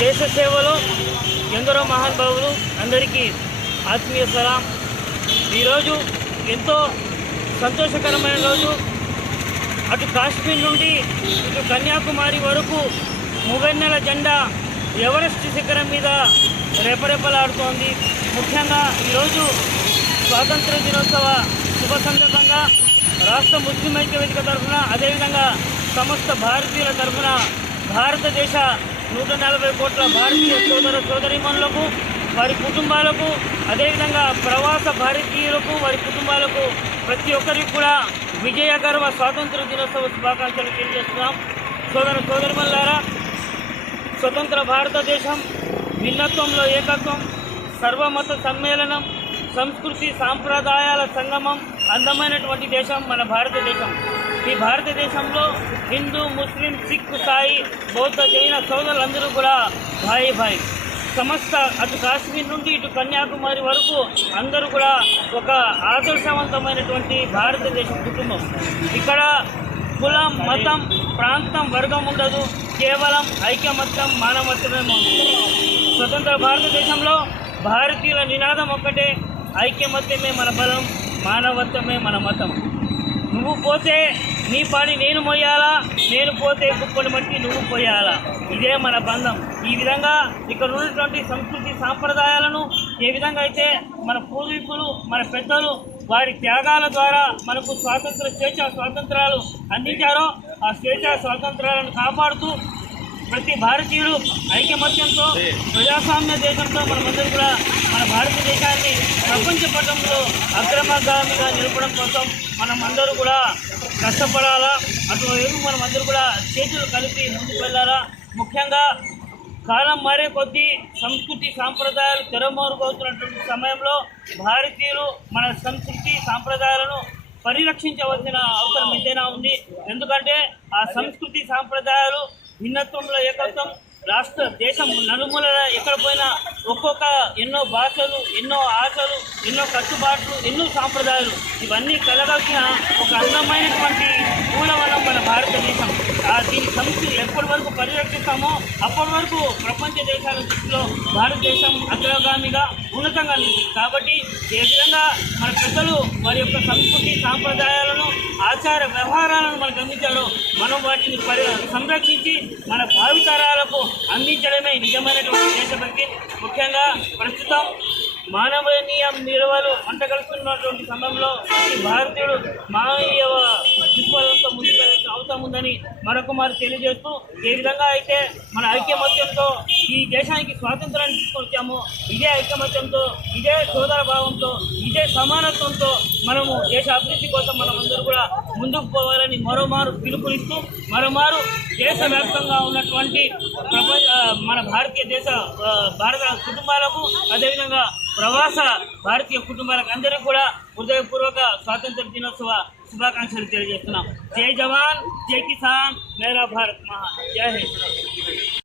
దేశ సేవలో ఎందరో మహానుభావులు అందరికీ ఆత్మీయ సలాం. ఈరోజు ఎంతో సంతోషకరమైన రోజు. అటు కాశ్మీర్ నుండి ఇటు కన్యాకుమారి వరకు మువ్వెన్నెల జెండా ఎవరెస్ట్ శిఖరం మీద రెపరెపలాడుతోంది. ముఖ్యంగా ఈరోజు స్వాతంత్ర దినోత్సవ శుభ సందర్భంగా రాష్ట్ర ముస్లిం ఐక్య వేదిక తరఫున, అదేవిధంగా సమస్త భారతీయుల తరఫున భారతదేశ 140 కోట్ల భారతీయ సోదర సోదరీమణులకు, వారి కుటుంబాలకు, అదేవిధంగా ప్రవాస భారతీయులకు, వారి కుటుంబాలకు, ప్రతి ఒక్కరికి కూడా విజయ గర్వ స్వాతంత్ర దినోత్సవ శుభాకాంక్షలు తెలియజేస్తున్నాం. సోదర సోదరిమణులారా, స్వతంత్ర భారతదేశం భిన్నత్వంలో ఏకత్వం, సర్వమత సమ్మేళనం, సంస్కృతి సాంప్రదాయాల సంగమం, అందమైనటువంటి దేశం మన భారతదేశం. ఈ భారతదేశంలో హిందూ, ముస్లిం, సిక్, సాయి, బౌద్ధ, జైన సోదరులందరూ కూడా భాయి భాయి. సమస్త అటు కాశ్మీర్ నుండి ఇటు కన్యాకుమారి వరకు అందరూ కూడా ఒక ఆదర్శవంతమైనటువంటి భారతదేశ కుటుంబం. ఇక్కడ కులం, మతం, ప్రాంతం, వర్గం ఉండదు. కేవలం ఐకమత్యం, మానవత్వమే ఉంటుంది. స్వతంత్ర భారతదేశంలో భారతీయుల నినాదం ఒక్కటే: ఐకమత్యమే మన బలం, మానవత్వమే మన మతం. నువ్వు పోతే నీ పని నేను మొయ్యాలా, నేను పోతే కుప్పని మట్టి నువ్వు పోయాలా. ఇదే మన బంధం. ఈ విధంగా ఇక్కడ ఉన్నటువంటి సంస్కృతి సాంప్రదాయాలను ఏ విధంగా అయితే మన పూర్వీకులు, మన పెద్దలు వారి త్యాగాల ద్వారా మనకు స్వేచ్ఛా స్వాతంత్రాలు అందించారో, ఆ స్వేచ్ఛా స్వాతంత్రాలను కాపాడుతూ ప్రతి భారతీయుడు ఐకమత్యంతో, ప్రజాస్వామ్య దేశంతో మనమందరూ కూడా మన భారతదేశాన్ని ప్రపంచ పటంలో అగ్రమగామిగా నిలపడం కోసం మనమందరూ కూడా కష్టపడాలా. అటువైపు మనమందరూ కూడా చేతులు కలిపి ముందుకు వెళ్ళాలా. ముఖ్యంగా కాలం మారే కొద్దీ సంస్కృతి సాంప్రదాయాలు తెరమరుగవుతున్నటువంటి సమయంలో భారతీయులు మన సంస్కృతి సాంప్రదాయాలను పరిరక్షించవలసిన అవసరం ఎంతైనా ఉంది. ఎందుకంటే ఆ సంస్కృతి సాంప్రదాయాలు భిన్నత్వంలో ఏకత్వం. రాష్ట్ర దేశం నలుమూల ఎక్కడ పోయినా ఒక్కొక్క ఎన్నో భాషలు, ఎన్నో ఆశలు, ఎన్నో కట్టుబాట్లు, ఎన్నో సాంప్రదాయాలు, ఇవన్నీ కలగలిసిన ఒక అందమైనటువంటి మూలవనం మన భారతదేశం. దీని సంస్కృతి ఎప్పటి వరకు పరిరక్షిస్తామో అప్పటి వరకు ప్రపంచ దేశాల దృష్టిలో భారతదేశం అగ్రగామిగా ఉన్నతంగా నిలుస్తుంది. కాబట్టి ఏ విధంగా మన పెద్దలు వారి యొక్క సంస్కృతి సాంప్రదాయాలను, ఆచార వ్యవహారాలను మనకు అందించారో మనం వాటిని సంరక్షించి మన భావితరాలకు అందించడమే నిజమైనటువంటి దేశభక్తి. ముఖ్యంగా ప్రస్తుతం మానవీయ విలువలు అంటగలుస్తున్నటువంటి సమయంలో ప్రతి భారతీయుడు మానవీయ దృక్పథంతో ముందుకెళ్ళాల్సిన అవసరం ఉందని మరొకమారు తెలియజేస్తూ, ఏ విధంగా అయితే మన ఐకమత్యంతో ఈ దేశానికి స్వాతంత్రాన్ని తీసుకొచ్చామో, ఇదే ఐకమత్యంతో, ఇదే సోదర భావంతో, ఇదే సమానత్వంతో మనము దేశ అభివృద్ధి కోసం మనమందరూ కూడా ముందుకు పోవాలని మరోమారు పిలుపునిస్తూ, మరోమారు దేశవ్యాప్తంగా ఉన్నటువంటి మన భారత కుటుంబాలకు, అదేవిధంగా ప్రవాస భారతీయ కుటుంబాలకు అందరికీ కూడా హృదయపూర్వక స్వాతంత్ర దినోత్సవ శుభాకాంక్షలు తెలియజేస్తున్నాం. జై జవాన్, జై కిసాన్, మేరా భారత్ మహాన్. జై హింద్.